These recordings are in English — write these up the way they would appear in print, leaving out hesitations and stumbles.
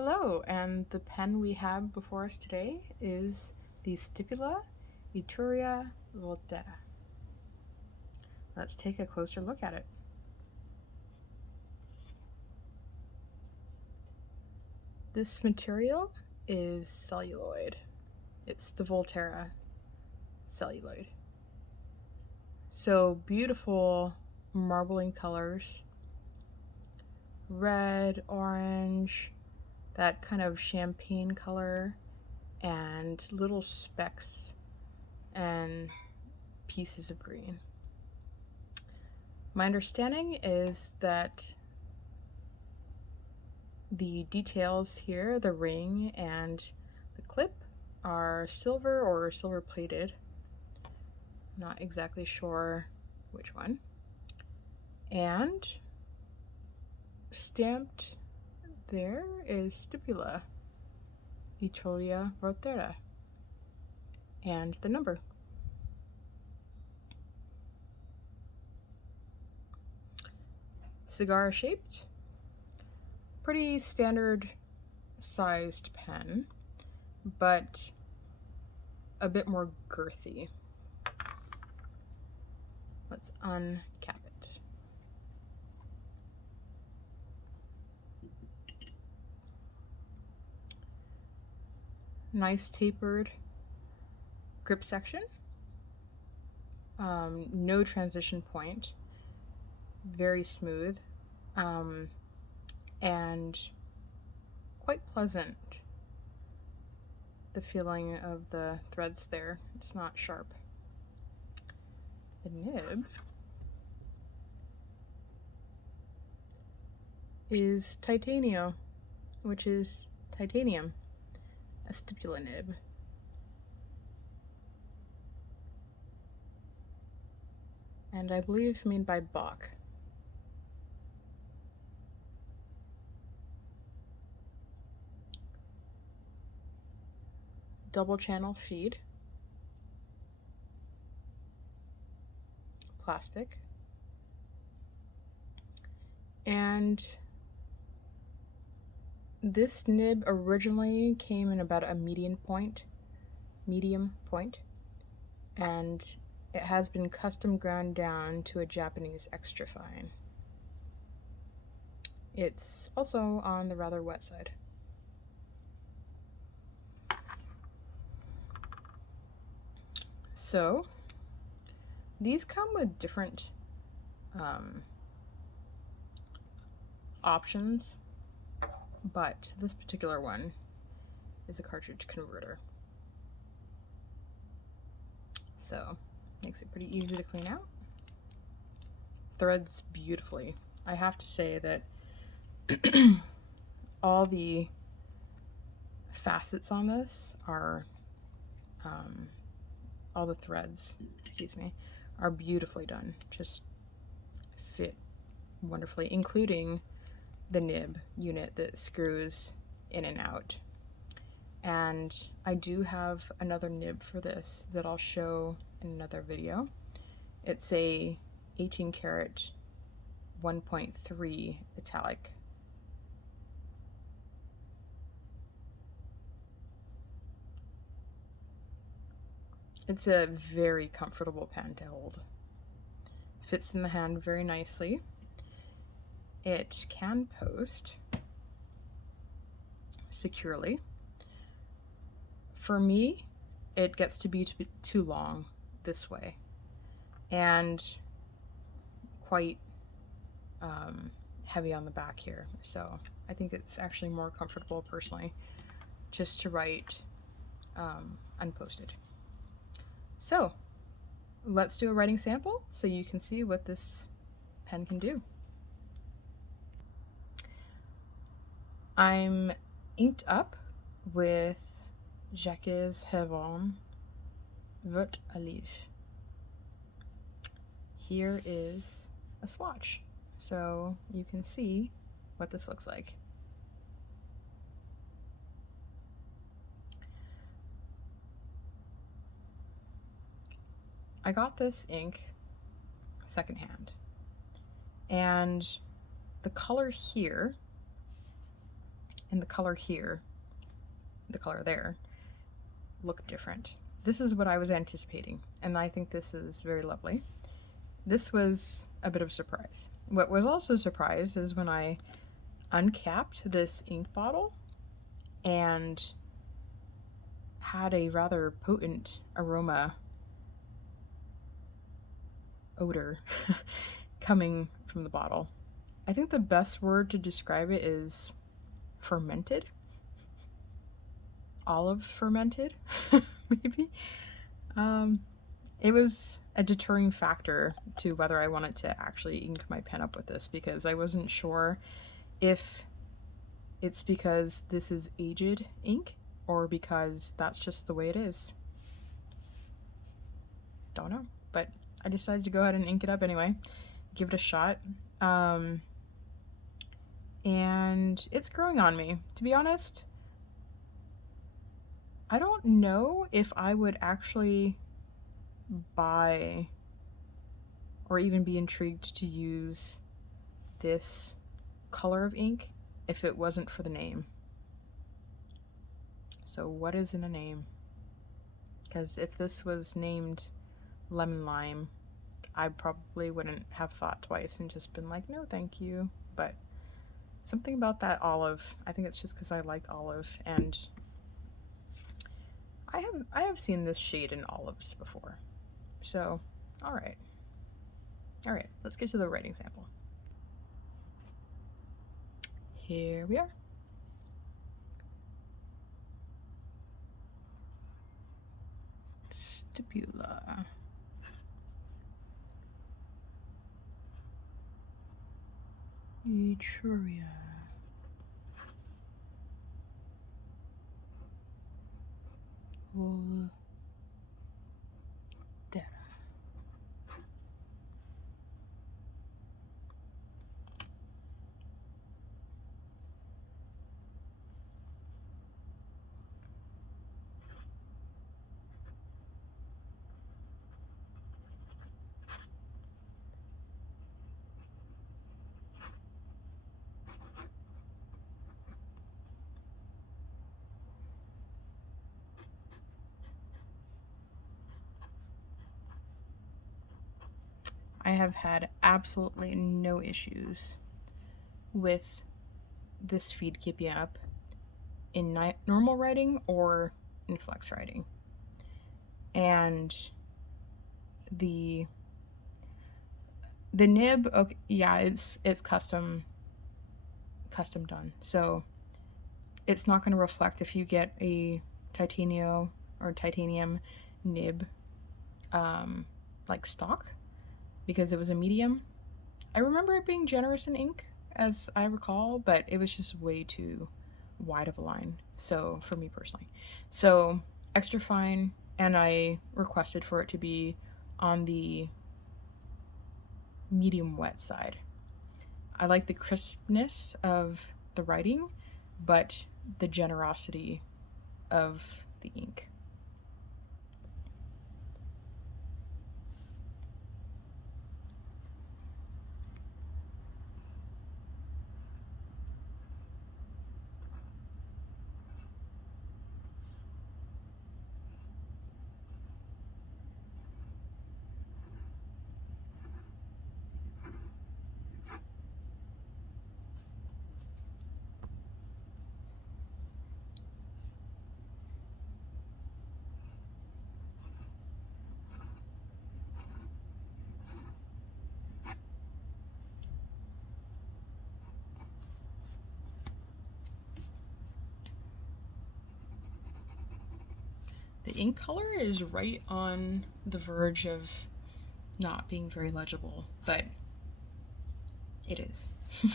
Hello, and the pen we have before us today is the Stipula Etruria Volterra. Let's take a closer look at it. This material is celluloid. It's the Volterra celluloid. So beautiful marbling colors, red, orange, that kind of champagne color, and little specks and pieces of green. My understanding is that the details here, the ring and the clip, are silver or silver plated. Not exactly sure which one. And stamped there is Stipula Etruria Volterra and the number. Cigar shaped, pretty standard sized pen, but a bit more girthy. Let's uncap it. Nice tapered grip section, no transition point, very smooth, and quite pleasant. The feeling of the threads there, it's not sharp. The nib is Titanio, which is titanium, a stipula nib. And I believe made by Bach. Double channel feed, plastic, and this nib originally came in about a medium point, and it has been custom ground down to a Japanese extra fine. It's also on the rather wet side. So these come with different options, but this particular one is a cartridge converter. So makes it pretty easy to clean out. Threads beautifully. I have to say that all the facets on this are, all the threads, are beautifully done. Just fit wonderfully, including the nib unit that screws in and out. And I do have another nib for this that I'll show in another video. It's a 18 karat 1.3 metallic. It's a very comfortable pen to hold. Fits in the hand very nicely. It can post securely. For me, it gets to be too long this way and quite heavy on the back here. So I think it's actually more comfortable personally just to write unposted. So let's do a writing sample so you can see what this pen can do. I'm inked up with Jacques Heron Vert Olive. Here is a swatch so you can see what this looks like. I got this ink secondhand, and the color here and the color here, the color there, look different. This is what I was anticipating, and I think this is very lovely. This was a bit of a surprise. What was also a surprise is when I uncapped this ink bottle and had a rather potent aroma, odor coming from the bottle. I think the best word to describe it is fermented. Olive fermented, maybe. It was a deterring factor to whether I wanted to actually ink my pen up with this, because I wasn't sure if it's because this is aged ink or because that's just the way it is. Don't know, but I decided to go ahead and ink it up anyway, give it a shot. And it's growing on me. To be honest, I don't know if I would actually buy or even be intrigued to use this color of ink if it wasn't for the name. So what is in a name? Because if this was named Lemon Lime, I probably wouldn't have thought twice and just been like, no thank you. But something about that olive, I think it's just because I like olive, and I have seen this shade in olives before. So, alright, let's get to the writing sample. Here we are. Stipula Etruria. Volterra. I have had absolutely no issues with this feed keeping up in normal writing or in flex writing. And the nib, okay, yeah, it's custom done, so it's not going to reflect if you get a Titanio or titanium nib like stock, because it was a medium. I remember it being generous in ink, as I recall, but it was just way too wide of a line, so for me personally. So extra fine, and I requested for it to be on the medium wet side. I like the crispness of the writing, but the generosity of the ink. The ink color is right on the verge of not being very legible, but it is. It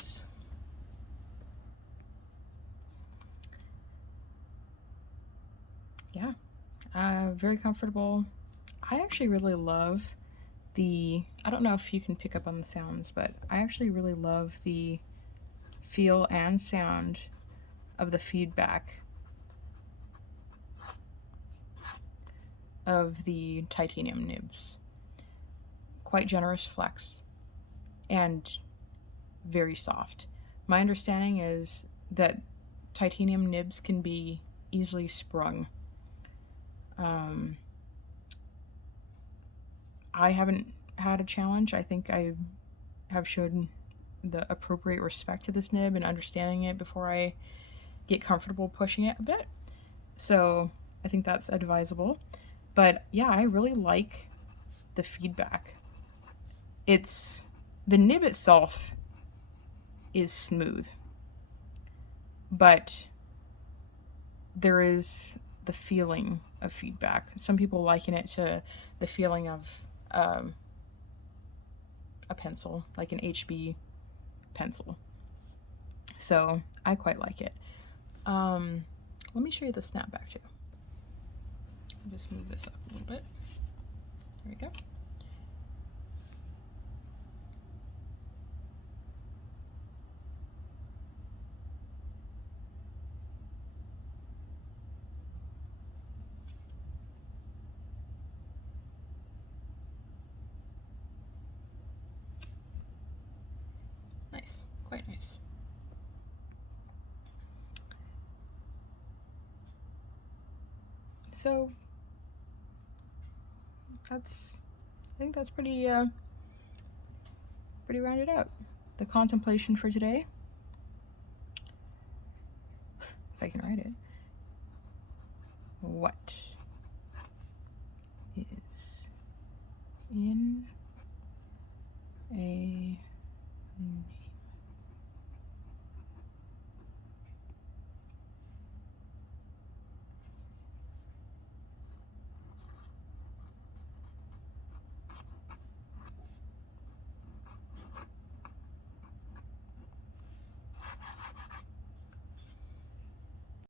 is. Yeah, very comfortable. I actually really love the, I don't know if you can pick up on the sounds, but I actually really love the feel and sound of the feedback of the titanium nibs. Quite generous flex and very soft, My understanding is that titanium nibs can be easily sprung. I haven't had a challenge. I think I have shown the appropriate respect to this nib and understanding it before I get comfortable pushing it a bit. So I think that's advisable. But yeah, I really like the feedback. The nib itself is smooth, but there is the feeling of feedback. Some people liken it to the feeling of a pencil, like an HB pencil. So I quite like it. Let me show you the snapback too. I'll just move this up a little bit. There we go. Nice, quite nice. So I think that's pretty rounded out. The contemplation for today, if I can write it. What is in a